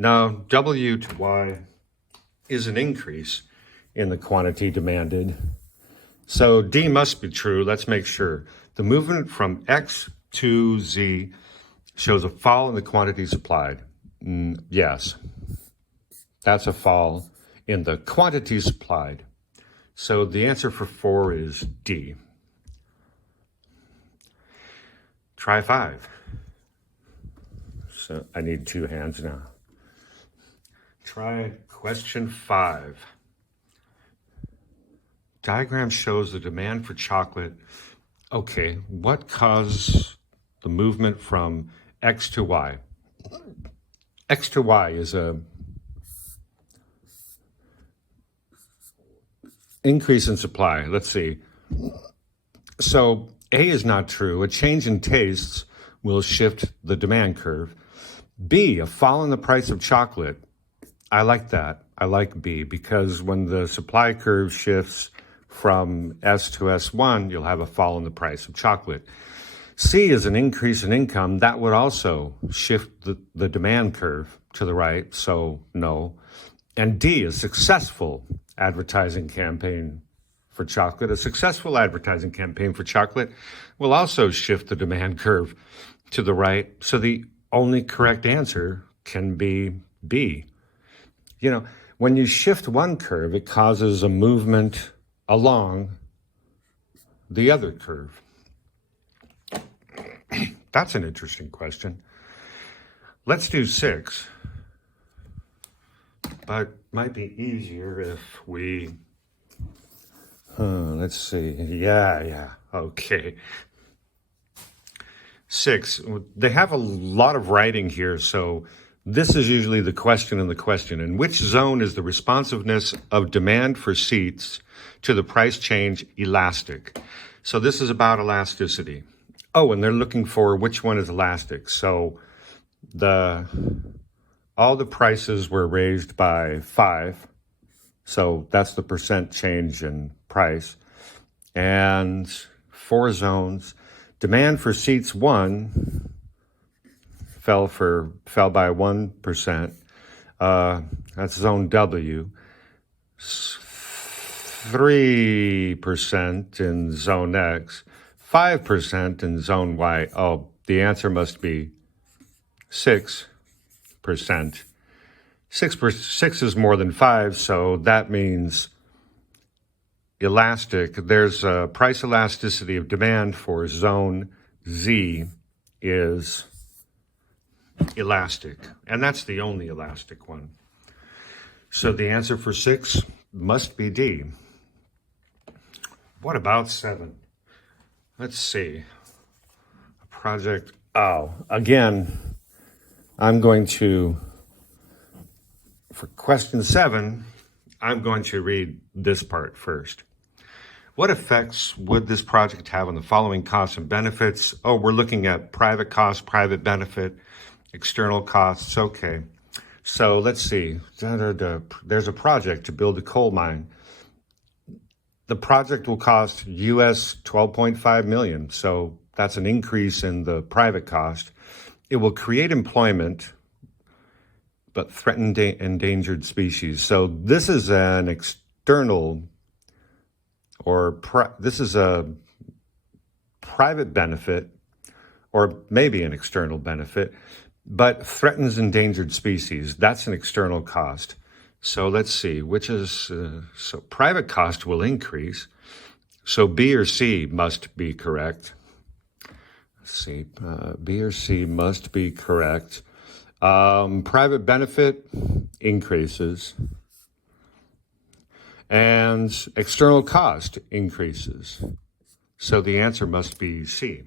Now, W to Y is an increase in the quantity demanded. So D must be true. Let's make sure. The movement from X to Z shows a fall in the quantity supplied. Yes, that's a fall in the quantity supplied. So the answer for 4 is D. Try 5. So I need 2 hands now. Try question 5. Diagram shows the demand for chocolate. Okay, what caused the movement from X to Y? X to Y is a increase in supply. Let's see. So A is not true. A change in tastes will shift the demand curve. B, a fall in the price of chocolate. I like that. I like B because when the supply curve shifts from S to S1, you'll have a fall in the price of chocolate. C is an increase in income. That would also shift the demand curve to the right, so no. And D, a successful advertising campaign for chocolate. A successful advertising campaign for chocolate will also shift the demand curve to the right, so the only correct answer can be B. You know, when you shift one curve, it causes a movement along the other curve. That's an interesting question. Let's do 6, but might be easier if we, let's see. Yeah, okay. 6, they have a lot of writing here, so this is usually the question in the question. In which zone is the responsiveness of demand for seats to the price change elastic? So this is about elasticity. Oh, and they're looking for which one is elastic. So all the prices were raised by 5. So that's the percent change in price. And 4 zones. Demand for seats 1 fell by 1%. That's zone W. 3% in zone X. 5% in zone Y. Oh, the answer must be 6%. 6 is more than 5, so that means elastic. There's a price elasticity of demand for zone Z is elastic, and that's the only elastic one. So the answer for 6 must be D. What about 7? Let's see. A project. Oh, again, for question 7, I'm going to read this part first. What effects would this project have on the following costs and benefits? Oh, we're looking at private cost, private benefit, external costs. Okay. So let's see. There's a project to build a coal mine. The project will cost US $12.5 million. So that's an increase in the private cost. It will create employment, but threaten endangered species. So this is an external, this is a private benefit, or maybe an external benefit, but threatens endangered species. That's an external cost. So let's see, so private cost will increase. So B or C must be correct. Let's see, B or C must be correct. Private benefit increases. And external cost increases. So the answer must be C.